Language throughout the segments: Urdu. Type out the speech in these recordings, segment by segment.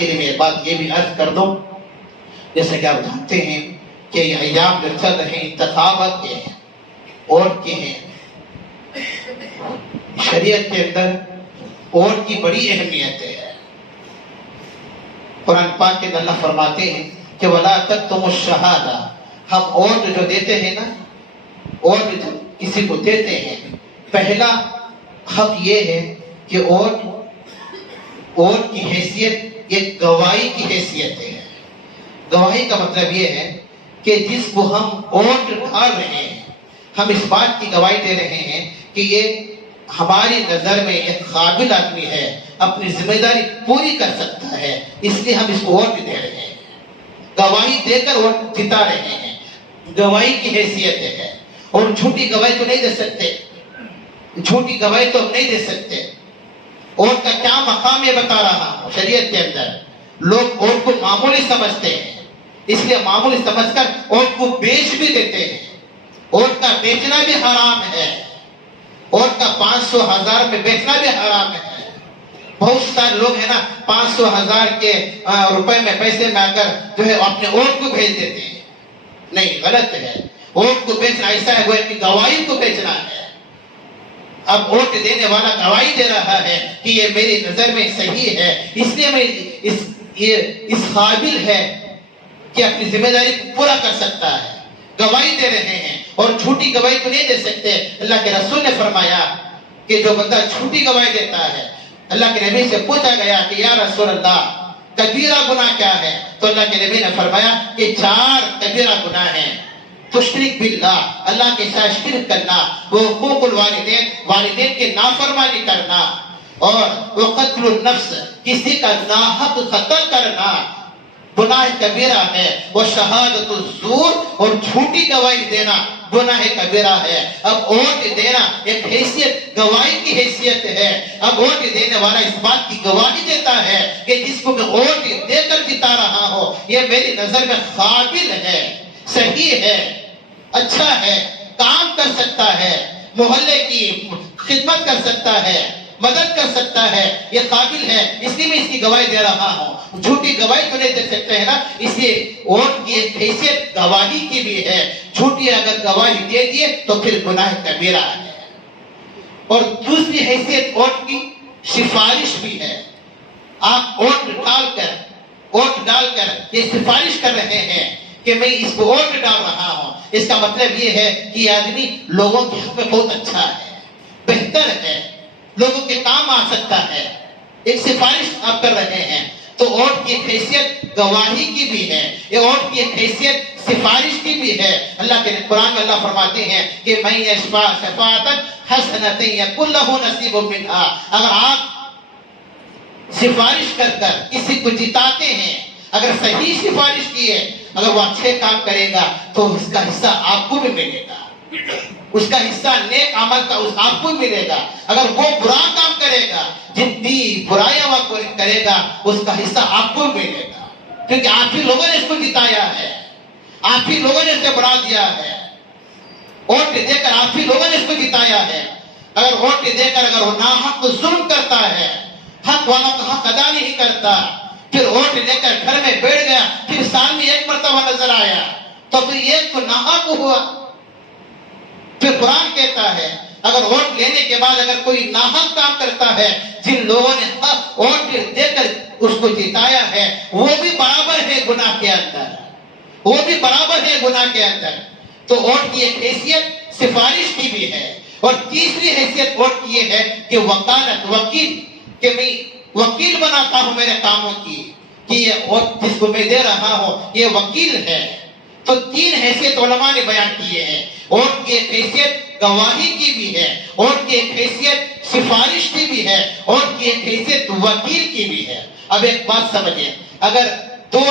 آخر میں بات یہ بھی عرض کر دو، جیسا کہ آپ جانتے ہیں کہ یہ ایام جو چل رہے ہیں انتخابات کے ہیں، ووٹ کے ہیں۔ شریعت کے اندر ووٹ کی بڑی اہمیت ہے۔ قرآن پاک کے اندر اللہ فرماتے ہیں کہ وَلَا تَكْتُمُوا الشَّهَادَةَ، ہم ووٹ جو دیتے ہیں نا، ووٹ جو کسی کو دیتے ہیں، پہلا حق یہ ہے کہ ووٹ کی حیثیت ایک گواہی کی حیثیت ہے۔ گواہی کا مطلب یہ ہے کہ جس کو ہم ووٹ ڈال رہے ہیں، ہم اس بات کی گواہی دے رہے ہیں کہ یہ ہماری نظر میں ایک قابل آدمی ہے، اپنی ذمہ داری پوری کر سکتا ہے، اس لیے ہم اس کو ووٹ دے رہے ہیں، گواہی دے کر ووٹ جتا رہے ہیں۔ گواہی کی حیثیت ہے، اور جھوٹی گواہی تو نہیں دے سکتے، جھوٹی گواہی تو ہم نہیں دے سکتے۔ ووٹ کا کیا مقام ہے بتا رہا ہوں۔ شریعت کے اندر لوگ ووٹ کو معمولی سمجھتے ہیں، اس لیے معمولی سمجھ کر ووٹ کو بیچ بھی دیتے ہیں۔ ووٹ کا بیچنا بھی حرام ہے، ووٹ کا 500 ہزار میں بیچنا بھی حرام ہے۔ بہت سارے لوگ ہیں نا 500 ہزار کے روپے میں پیسے میں آ کر جو ہے اپنے ووٹ کو بھیج دیتے ہیں، نہیں، غلط ہے۔ ووٹ کو بیچنا ایسا ہے وہ اپنی گواہی کو بیچنا ہے۔ اب ووٹ دینے والا گواہی دے رہا ہے کہ یہ میری نظر میں صحیح ہے، اس لیے میں اس قابل ہے کہ اپنی ذمہ داری کو پورا کر سکتا ہے، گواہی دے رہے ہیں۔ اور جھوٹی گواہی تو نہیں دے سکتے۔ اللہ کے رسول نے فرمایا کہ جو بندہ جھوٹی گواہی دیتا ہے، اللہ کے نبی سے پوچھا گیا کہ یا رسول اللہ کبیرہ گناہ کیا ہے؟ تو اللہ کے نبی نے فرمایا کہ 4 کبیرہ گناہ ہیں۔ تشرک باللہ، اللہ کے ساتھ شرک کرنا، حقوق الوالدین، والدین کے نافرمانی کرنا، اور قتل النفس، کسی کا ناحق قتل کرنا گناہ کبیرہ ہے۔ وہ شہادت الزور، اور جھوٹی گواہی دینا گناہ کبیرہ ہے۔ اب ووٹ دینا ایک حیثیت، گواہی کی حیثیت ہے۔ اب ووٹ دینے والا اس بات کی گواہی دیتا ہے کہ جس کو میں ووٹ دے کر جتا رہا ہوں یہ میری نظر میں قابل ہے، صحیح ہے، اچھا ہے، کام کر سکتا ہے، محلے کی خدمت کر سکتا ہے، مدد کر سکتا ہے، یہ قابل ہے، اس لیے میں اس کی گواہی دے رہا ہوں۔ جھوٹی گواہی تو نہیں دے سکتے ہیں نا، اس لیے ووٹ کی ایک حیثیت گواہی کی بھی ہے۔ جھوٹی اگر گواہی دے دیے تو پھر گناہ کبیرہ ہے۔ اور دوسری حیثیت ووٹ کی سفارش بھی ہے۔ آپ ووٹ ڈال کر یہ سفارش کر رہے ہیں کہ میں اس کو ووٹ ڈال رہا ہوں، اس کا مطلب یہ ہے کہ یہ آدمی لوگوں کے حق میں بہت اچھا ہے، بہتر ہے، لوگوں کے کام آ سکتا ہے، ایک سفارش آپ کر رہے ہیں۔ تو ووٹ کی ایک حیثیت گواہی کی بھی ہے، یہ ووٹ کی ایک حیثیت سفارش کی بھی ہے۔ اللہ کے قرآن میں اللہ فرماتے ہیں کہ مَن یشفع شفاعۃ حسنۃ یکن لہ نصیب منہا، اگر آپ سفارش کر کر کسی کو جتاتے ہیں، اگر صحیح سفارش کی ہے، اگر وہ اچھے کام کرے گا تو اس کا حصہ آپ کو بھی ملے گا، اس کا حصہ نیک عمل کا آپ کو ملے گا۔ اگر وہ برا کام کرے گا، جتنی برائیاں وہ کرے گا اس کا حصہ آپ کو ملے گا، کیونکہ آپ ہی لوگوں نے اس کو جتایا ہے، آپ ہی لوگوں نے اسے بڑھا دیا ہے، ووٹ دے کر آپ ہی لوگوں نے اس کو جتایا ہے۔ اگر ووٹ دے کر اگر وہ ناحق ظلم کرتا ہے، حق والوں کا حق ادا نہیں کرتا، پھر ووٹ لے کر گھر میں بیٹھ گیا، پھر سال میں ایک مرتبہ نظر آیا تو پھر ایک تو ناحق ہوا۔ پھر قرآن کہتا ہے اگر ووٹ لینے کے بعد اگر کوئی ناحق کام کرتا ہے، جن لوگوں نے حق ووٹ دے کر اس کو جتایا ہے وہ بھی برابر ہے گناہ کے اندر، وہ بھی برابر ہے گناہ کے اندر۔ تو ووٹ کی ایک حیثیت سفارش کی بھی ہے۔ اور تیسری حیثیت ووٹ کی یہ ہے کہ وکالت، وکیل، کہ میں وکیل بناتا ہوں میرے کاموں کی، کہ یہ ووٹ جس کو میں دے رہا ہوں یہ وکیل ہے۔ تو 3 حیثیت علماء نے بیان کیے ہیں۔ ووٹ کی ایک حیثیت گواہی کی بھی ہے، ووٹ کی ایک حیثیت سفارش کی بھی ہے، ووٹ کی ایک حیثیت وکیل کی بھی ہے۔ اب ایک بات سمجھیں، اگر 2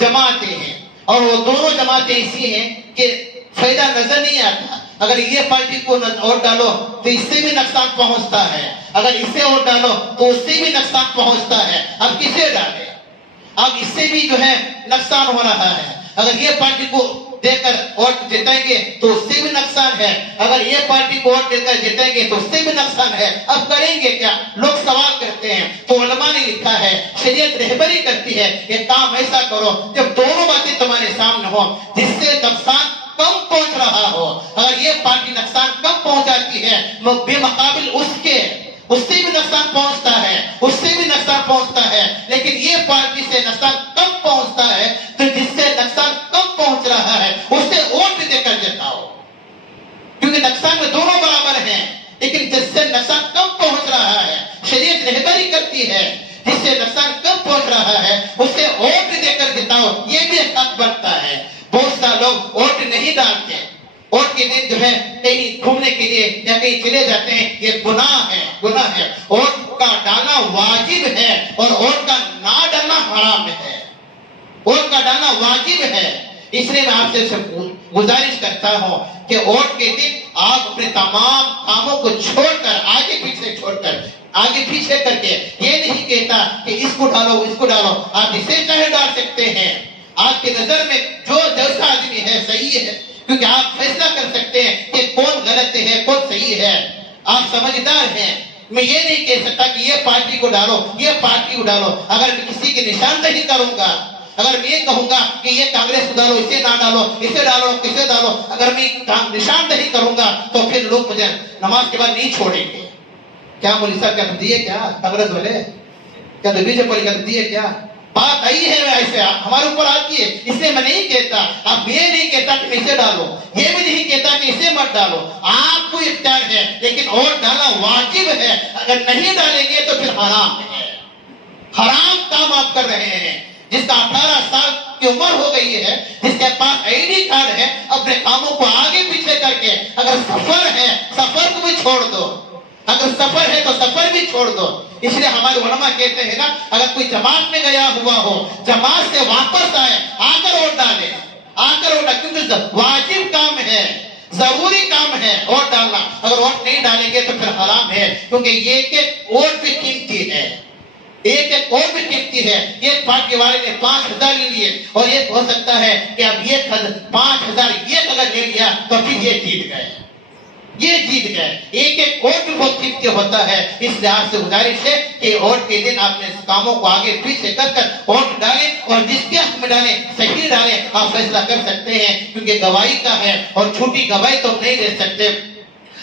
جماعتیں ہیں اور وہ دونوں جماعتیں ایسی ہیں کہ فائدہ نظر نہیں آتا، اگر یہ پارٹی کو ووٹ ڈالو تو اس سے بھی نقصان پہنچتا ہے، اگر اس سے ووٹ ڈالو تو اس سے بھی نقصان پہنچتا ہے، اب کسے ڈالے؟ اب اس سے بھی جو ہے نقصان ہو رہا ہے، اگر یہ پارٹی کو دے کر ووٹ جتائیں گے تو اس سے بھی نقصان ہے، اگر یہ پارٹی کو ووٹ دے کر جتائیں گے تو اس سے بھی نقصان ہے، اب کریں گے کیا؟ لوگ سوال کرتے ہیں تو علماء نے لکھا ہے، شریعت رہبری کرتی ہے یہ کام ایسا کرو جب دونوں باتیں تمہارے سامنے ہو، جس سے نقصان کم پہنچ رہا ہو۔ اگر یہ پارٹی نقصان کم پہنچاتی ہے بے مقابل اس سے بھی نقصان پہنچتا ہے، اس سے بھی نقصان پہنچتا ہے، لیکن یہ پارٹی سے نقصان کم پہنچتا ہے تو جس سے نقصان کم پہنچ رہا ہے اسے ووٹ دے کر جتاؤ، کیونکہ نقصان میں دونوں برابر ہیں، لیکن جس سے نقصان کم پہنچ رہا ہے شریعت رہبری کرتی ہے، جس سے نقصان کم پہنچ رہا ہے اسے ووٹ دے کر جتاؤ، یہ بھی ایک حق بنتا ہے۔ بہت سا لوگ ووٹ نہیں ڈالتے، ووٹ کے دن جو ہے کہیں گھومنے کے لیے یا کہیں چلے جاتے ہیں، یہ گناہ ہے۔ ووٹ کا ڈالنا واجب ہے اور ووٹ کا نہ ڈالنا حرام ہے، ووٹ کا ڈالنا واجب ہے۔ اس لیے میں آپ سے گزارش کرتا ہوں کہ ووٹ کے دن آپ اپنے تمام کاموں کو چھوڑ کر آگے پیچھے کر کے، یہ نہیں کہتا کہ اس کو ڈالو، آپ اسے چاہے ڈال سکتے ہیں، آپ کی نظر میں جو جیسا آدمی ہے صحیح ہے، کیونکہ آپ فیصلہ کر سکتے ہیں کہ کون غلط ہے کون صحیح ہے، آپ سمجھدار ہیں۔ میں یہ نہیں کہہ سکتا کہ یہ پارٹی کو ڈالو، یہ پارٹی کو ڈالو، اگر میں کسی کی نشاندہی کروں گا، اگر میں یہ کہوں گا کہ یہ کانگریس کو ڈالو، اسے نہ ڈالو، اسے ڈالو، کسے ڈالو، اگر میں نشاندہی کروں گا تو پھر لوگ مجھے نماز کے بعد نہیں چھوڑیں گے۔ کیا مولوی صاحب کیا دیے کیا کانگریس والے، کیا بی جے پی کر دیے کیا؟ بات آئی ہے ایسے ہمارے اوپر آتی ہے، اس لیے میں نہیں کہتا، اب یہ نہیں کہتا کہ اسے ڈالو، یہ بھی نہیں کہتا کہ اسے مت ڈالو، آپ کو اختیار ہے، لیکن ووٹ ڈالنا واجب ہے، اگر نہیں ڈالیں گے تو پھر حرام ہے، حرام کام آپ کر رہے ہیں۔ جس کا 18 سال کی عمر ہو گئی ہے، جس کے پاس ID کارڈ ہے، اپنے کاموں کو آگے پیچھے کر کے، اگر سفر ہے سفر کو بھی چھوڑ دو، اگر سفر ہے تو سفر بھی چھوڑ دو۔ اس لیے ہمارے علماء کہتے ہیں نا، اگر کوئی جماعت میں گیا ہوا ہو، جماعت سے واپس آئے، آ کر ووٹ ڈالے، کیونکہ واجب کام ہے، ضروری کام ہے ووٹ ڈالنا۔ اگر ووٹ نہیں ڈالیں گے تو پھر حرام ہے، کیونکہ یہ کہ ووٹ بھی قیمتی ہے، ایک اور بھی قیمتی ہے۔ ایک پارٹی والے نے 5000 لے لیے، اور یہ ہو سکتا ہے کہ اب یہ 5000 یہ اگر لے لیا تو پھر یہ جیت گئے، ایک ووٹ بھی بہت قیمتی ہوتا ہے۔ اس لحاظ سے گزارش ہے کہ ووٹ کے دن اپنے کاموں کو آگے پیچھے کر ووٹ ڈالیں، اور جس کے حق میں ڈالیں صحیح ڈالیں، آپ فیصلہ کر سکتے ہیں، کیونکہ گواہی کا ہے اور جھوٹی گواہی تو نہیں دے سکتے،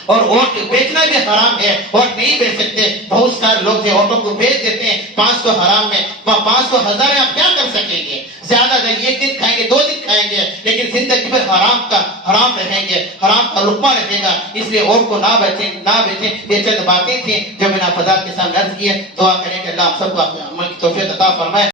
اور ووٹ بیچنا بھی حرام ہے، ووٹ نہیں بیچ سکتے۔ بہت سارے لوگ جو ووٹوں کو بیچ دیتے ہیں 500 حرام میں، 500 1000 آپ کیا کر سکیں گے؟ زیادہ ایک دن کھائیں گے، 2 دن کھائیں گے، لیکن زندگی میں حرام رہیں گے، حرام کا لقمہ رہے گا۔ اس لیے ووٹ کو نہ بیچیں۔ یہ چند باتیں تھیں جو میں نے فضا کے سامنے عرض کی ہے۔ دعا کریں کہ اللہ ہم سب کو عمل کی توفیق عطا فرمائے۔